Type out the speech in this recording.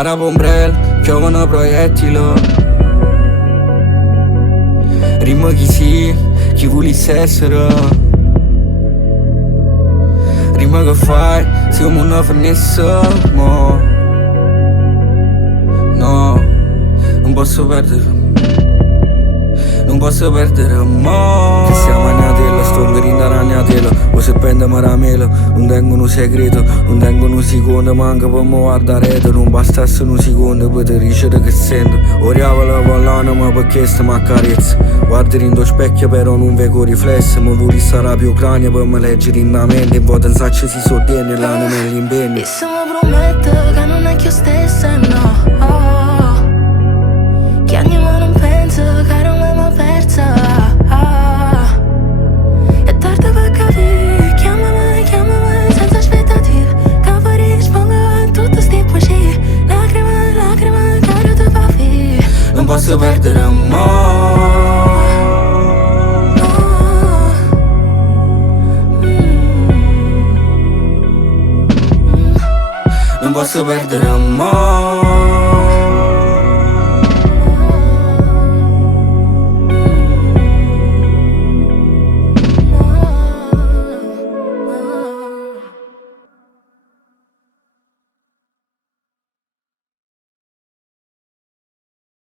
Arabo ombrello, piovono proiettili. Rima chi sì, chi volesse essere. Rima che fai, siamo una finessa. No, non posso perdere. Non posso perdere mo'. Che siamo a Gnatella, sto grinda a Gnatella. O se prende maramela, non tengono un segreto. Non tengono un secondo, manca per mo' guardare. Non bastasse un secondo per te ricevere che sento. Oriava la l'anima perché sta mi accarezza. Guardi in lo specchio però non vedo riflesso. Ma vuoi stare più cranio per me leggere in la mente. In voto non sacci si sostiene l'anima e l'impegno. E se mi prometto che non è che io stessa, no. Che anima non penso che non l'ho persa. È tardi per capire. Chiamami senza aspettative. Che poi rispondo a tutti sti poesie. Lacrime, caro tu fa via. Non posso perdere mo'. Non posso perdere mo'.